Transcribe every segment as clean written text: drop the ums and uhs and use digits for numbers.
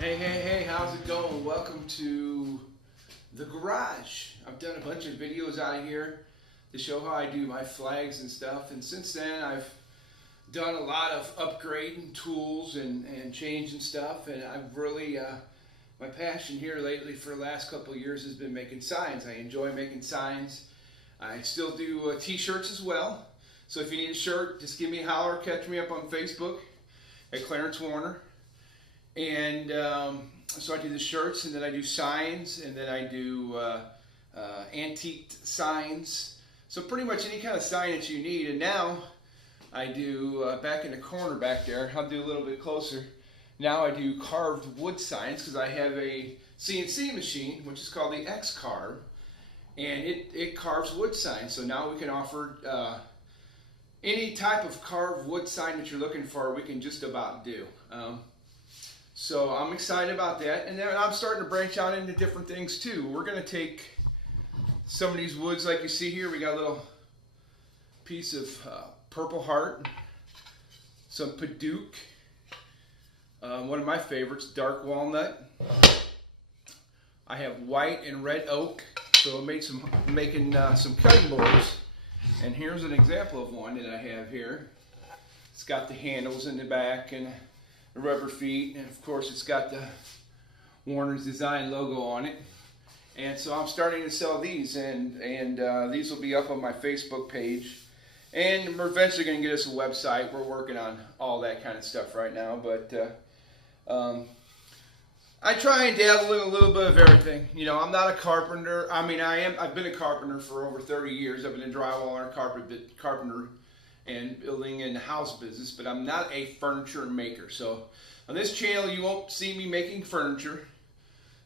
Hey, how's it going? Welcome to the garage. I've done a bunch of videos out of here to show how I do my flags and stuff, and since then I've done a lot of upgrading tools and changing stuff, and I've really, my passion here lately for the last couple of years has been making signs. I enjoy making signs. I still do t-shirts as well, so if you need a shirt, just give me a holler, catch me up on Facebook at Clarence Warner. And so I do the shirts, and then I do signs, and then I do antiqued signs. So pretty much any kind of sign that you need. And now I do, back in the corner back there, I'll do a little bit closer. Now I do carved wood signs because I have a CNC machine, which is called the X-Carve, and it carves wood signs. So now we can offer any type of carved wood sign that you're looking for, we can just about do. So I'm excited about that, and then I'm starting to branch out into different things too. We're going to take some of these woods like you see here. We got a little piece of Purple Heart, some Padauk, one of my favorites, dark walnut. I have white and red oak, so I made making some cutting boards. And here's an example of one that I have here. It's got the handles in the back and the rubber feet, and of course it's got the Warner's Design logo on it. And so I'm starting to sell these, and these will be up on my Facebook page, and we're eventually going to get us a website. We're working on all that kind of stuff right now, but I try and dabble in a little bit of everything. You know, I'm not a carpenter. I mean, I've been a carpenter for over 30 years. I've been a drywaller, carpenter, and building and house business, but I'm not a furniture maker. So on this channel you won't see me making furniture,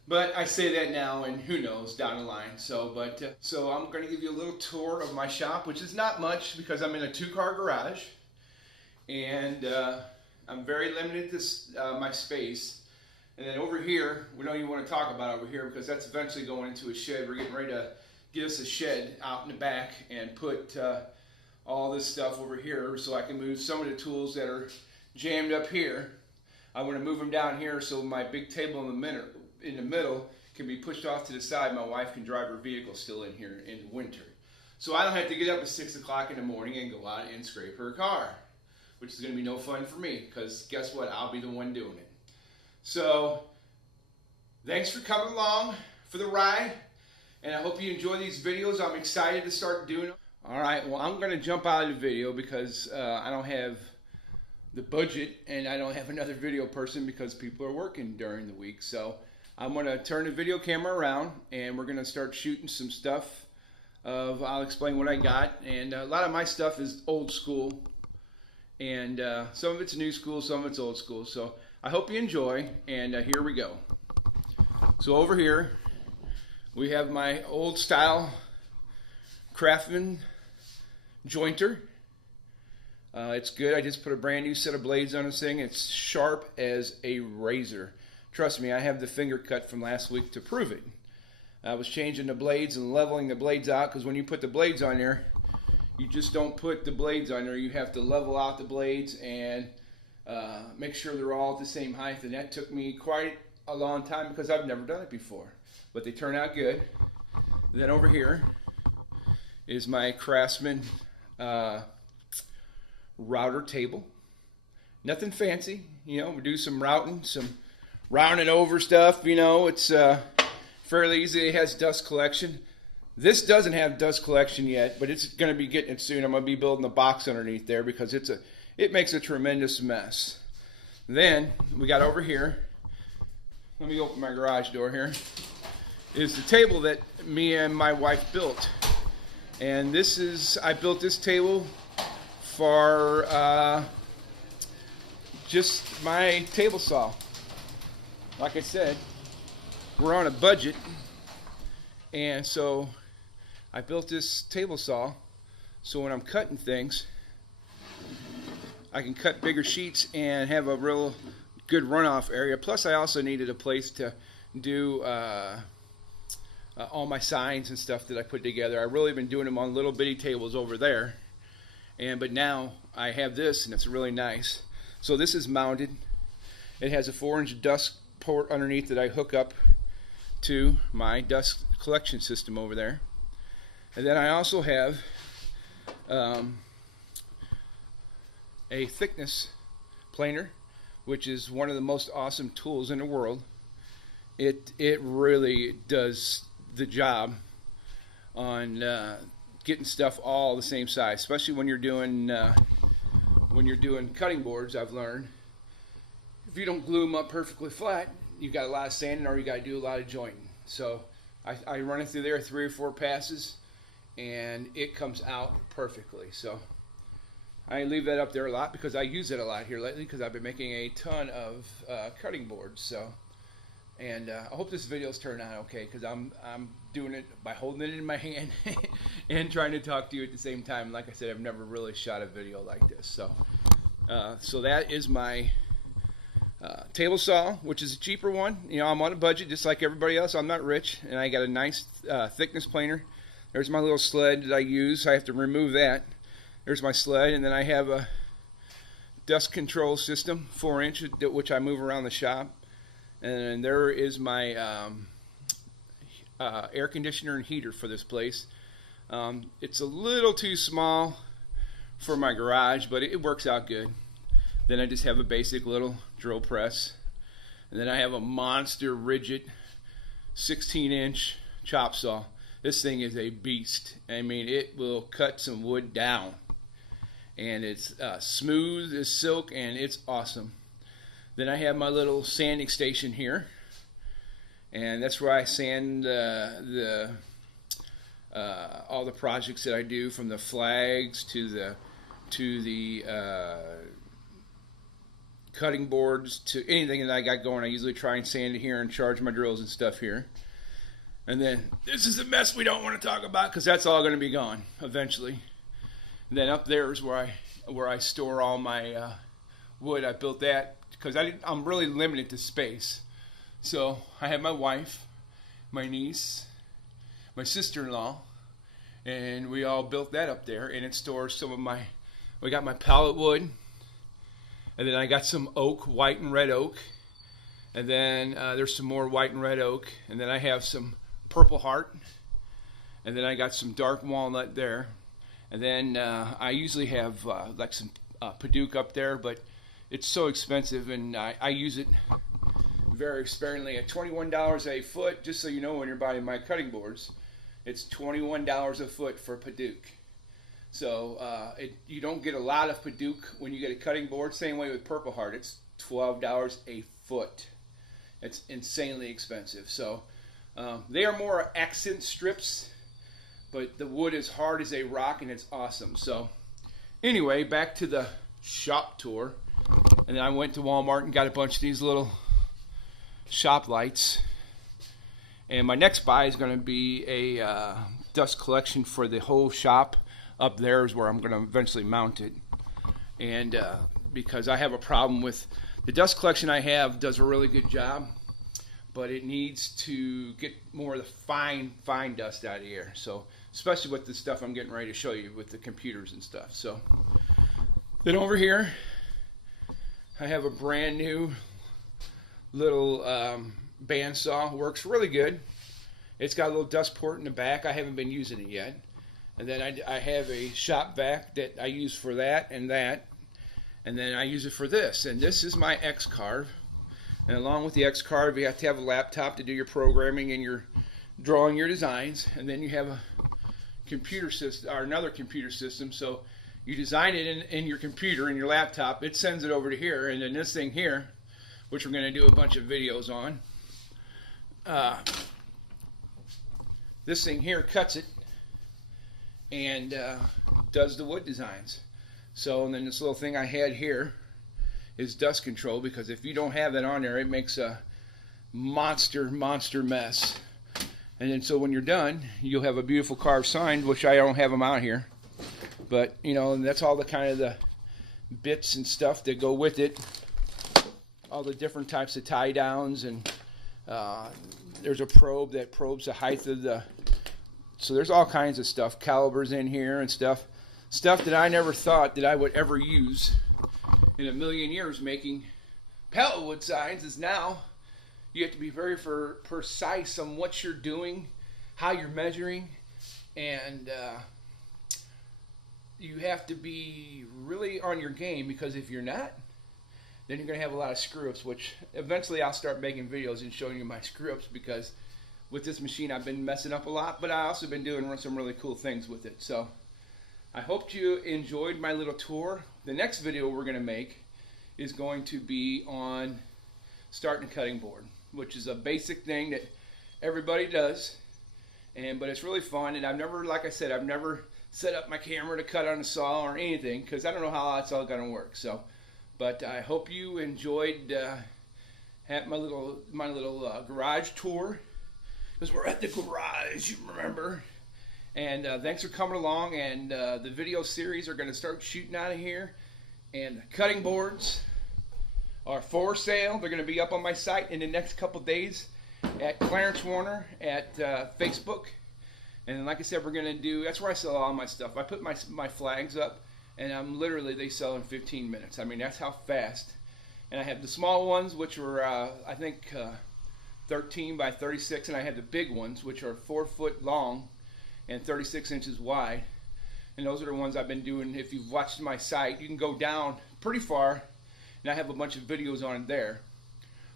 but I say that now, and who knows down the line. So so I'm going to give you a little tour of my shop, which is not much because I'm in a two-car garage, and I'm very limited to my space. And then over here, we don't even want to talk about over here because that's eventually going into a shed. We're getting ready to get us a shed out in the back and put all this stuff over here so I can move some of the tools that are jammed up here. I want to move them down here so my big table in the middle can be pushed off to the side. My wife can drive her vehicle still in here in the winter. So I don't have to get up at 6 o'clock in the morning and go out and scrape her car, which is going to be no fun for me because guess what? I'll be the one doing it. So thanks for coming along for the ride, and I hope you enjoy these videos. I'm excited to start doing them. Alright, well, I'm going to jump out of the video because I don't have the budget, and I don't have another video person because people are working during the week. So I'm going to turn the video camera around, and we're going to start shooting some stuff. I'll explain what I got, and a lot of my stuff is old school, and some of it's new school, some of it's old school. So I hope you enjoy, and here we go. So over here, we have my old style Craftsman jointer. It's good. I just put a brand new set of blades on this thing. It's sharp as a razor. Trust me, I have the finger cut from last week to prove it. I was changing the blades and leveling the blades out because when you put the blades on there, you just don't put the blades on there. You have to level out the blades and make sure they're all at the same height. And that took me quite a long time because I've never done it before. But they turn out good. And then over here is my Craftsman router table. Nothing fancy, you know. We do some routing, some rounding over stuff, you know. It's fairly easy. It has dust collection. This doesn't have dust collection yet, but it's going to be getting it soon. I'm going to be building a box underneath there because it makes a tremendous mess. Then we got over here, let me open my garage door here, is the table that me and my wife built. And this is, I built this table for just my table saw. Like I said, we're on a budget, and so I built this table saw so when I'm cutting things, I can cut bigger sheets and have a real good runoff area. Plus I also needed a place to do all my signs and stuff that I put together. I've really been doing them on little bitty tables over there, but now I have this, and it's really nice. So this is mounted. It has a 4-inch dust port underneath that I hook up to my dust collection system over there. And then I also have a thickness planer, which is one of the most awesome tools in the world. It really does the job on getting stuff all the same size, especially when you're doing cutting boards. I've learned if you don't glue them up perfectly flat, you got a lot of sanding, or you got to do a lot of jointing. So I run it through there 3 or 4 passes, and it comes out perfectly. So I leave that up there a lot because I use it a lot here lately because I've been making a ton of cutting boards. So, and I hope this video's turned out okay because I'm doing it by holding it in my hand and trying to talk to you at the same time. Like I said, I've never really shot a video like this. So, so that is my table saw, which is a cheaper one. You know, I'm on a budget just like everybody else. I'm not rich, and I got a nice thickness planer. There's my little sled that I use. I have to remove that. There's my sled, and then I have a dust control system, 4-inch, which I move around the shop. And there is my air conditioner and heater for this place. It's a little too small for my garage, but it works out good. Then I just have a basic little drill press. And then I have a monster rigid 16-inch chop saw. This thing is a beast. I mean, it will cut some wood down. And it's smooth as silk, and it's awesome. Then I have my little sanding station here. And that's where I sand all the projects that I do, from the flags to the cutting boards to anything that I got going. I usually try and sand it here and charge my drills and stuff here. And then this is the mess we don't want to talk about because that's all going to be gone eventually. And then up there is where I store all my wood. I built that because I'm really limited to space. So I have my wife, my niece, my sister-in-law, and we all built that up there, and it stores some of we got my pallet wood, and then I got some oak, white and red oak, and then there's some more white and red oak, and then I have some Purple Heart, and then I got some dark walnut there, and then I usually have like some Padauk up there, but it's so expensive, and I use it very sparingly. At $21 a foot, just so you know, when you're buying my cutting boards, it's $21 a foot for Padauk. So you don't get a lot of Padauk when you get a cutting board. Same way with Purple Heart, it's $12 a foot. It's insanely expensive. So they are more accent strips, but the wood is hard as a rock, and it's awesome. So anyway, back to the shop tour. And then I went to Walmart and got a bunch of these little shop lights. And my next buy is going to be a dust collection for the whole shop. Up there is where I'm going to eventually mount it. And because I have a problem with the dust collection I have, does a really good job, but it needs to get more of the fine dust out of the air. So especially with the stuff I'm getting ready to show you with the computers and stuff. So then over here, I have a brand new little bandsaw. Works really good. It's got a little dust port in the back. I haven't been using it yet. And then I have a shop vac that I use for that. And then I use it for this. And this is my X-Carve. And along with the X-Carve, you have to have a laptop to do your programming and your drawing your designs. And then you have a computer system, or another computer system. So you design it in your computer, in your laptop. It sends it over to here. And then this thing here, which we're going to do a bunch of videos on, this thing here cuts it and does the wood designs. So, and then this little thing I had here is dust control, because if you don't have that on there, it makes a monster mess. And then so when you're done, you'll have a beautiful carved sign, which I don't have them out here, but you know, and that's all the kind of the bits and stuff that go with it, all the different types of tie downs, and there's a probe that probes the height of the, so there's all kinds of stuff, calibers in here and stuff that I never thought that I would ever use in a million years. Making pallet wood signs is now you have to be very precise on what you're doing, how you're measuring, and you have to be really on your game, because if you're not, then you're going to have a lot of screw-ups, which eventually I'll start making videos and showing you my screw-ups, because with this machine I've been messing up a lot, but I also been doing some really cool things with it. So I hope you enjoyed my little tour. The next video we're going to make is going to be on starting a cutting board, which is a basic thing that everybody does, but it's really fun. And I've never, like I said, I've never set up my camera to cut on a saw or anything, because I don't know how that's all going to work. So, but I hope you enjoyed my little garage tour, because we're at the garage, you remember. And thanks for coming along. And the video series are going to start shooting out of here. And cutting boards are for sale. They're going to be up on my site in the next couple days at Clarence Warner at Facebook. And like I said, we're going to do, that's where I sell all my stuff. I put my flags up, and they sell in 15 minutes. I mean, that's how fast. And I have the small ones, which were, I think, 13 by 36, and I have the big ones, which are 4 foot long and 36 inches wide. And those are the ones I've been doing. If you've watched my site, you can go down pretty far, and I have a bunch of videos on there.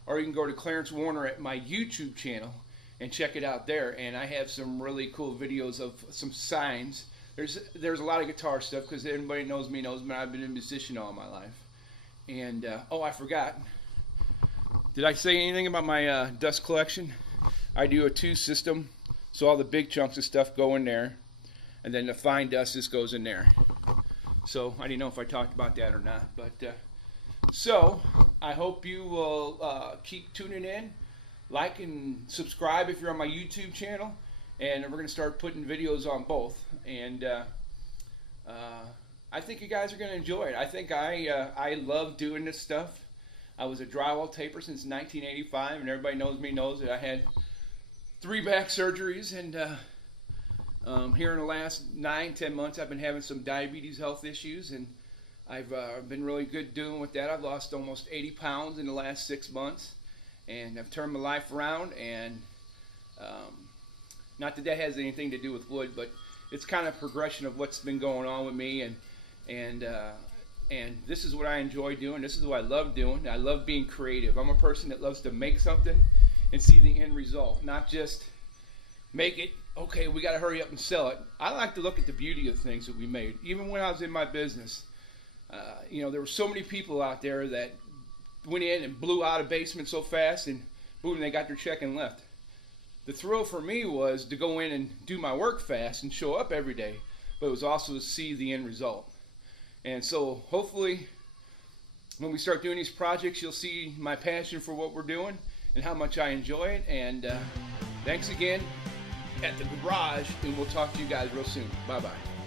Or you can go to Clarence Warner at my YouTube channel and check it out there. And I have some really cool videos of some signs. There's a lot of guitar stuff, because anybody knows me knows, I've been a musician all my life. And oh, I forgot. Did I say anything about my dust collection? I do a 2 system, so all the big chunks of stuff go in there, and then the fine dust just goes in there. So I didn't know if I talked about that or not, but so I hope you will keep tuning in, like and subscribe if you're on my YouTube channel, and we're gonna start putting videos on both. And I think you guys are gonna enjoy it. I think I love doing this stuff. I was a drywall taper since 1985, and everybody knows that I had 3 back surgeries, and here in the last 9-10 months I've been having some diabetes health issues, and I've been really good doing with that. I've lost almost 80 pounds in the last 6 months, and I've turned my life around. And not that that has anything to do with wood, but it's kind of progression of what's been going on with me, and this is what I enjoy doing. This is what I love doing. I love being creative. I'm a person that loves to make something and see the end result, not just make it, okay, we got to hurry up and sell it. I like to look at the beauty of things that we made. Even when I was in my business, you know, there were so many people out there that went in and blew out a basement so fast, and boom, they got their check and left. The thrill for me was to go in and do my work fast and show up every day, but it was also to see the end result. And so hopefully when we start doing these projects, you'll see my passion for what we're doing and how much I enjoy it. And thanks again at the garage, and we'll talk to you guys real soon. Bye-bye.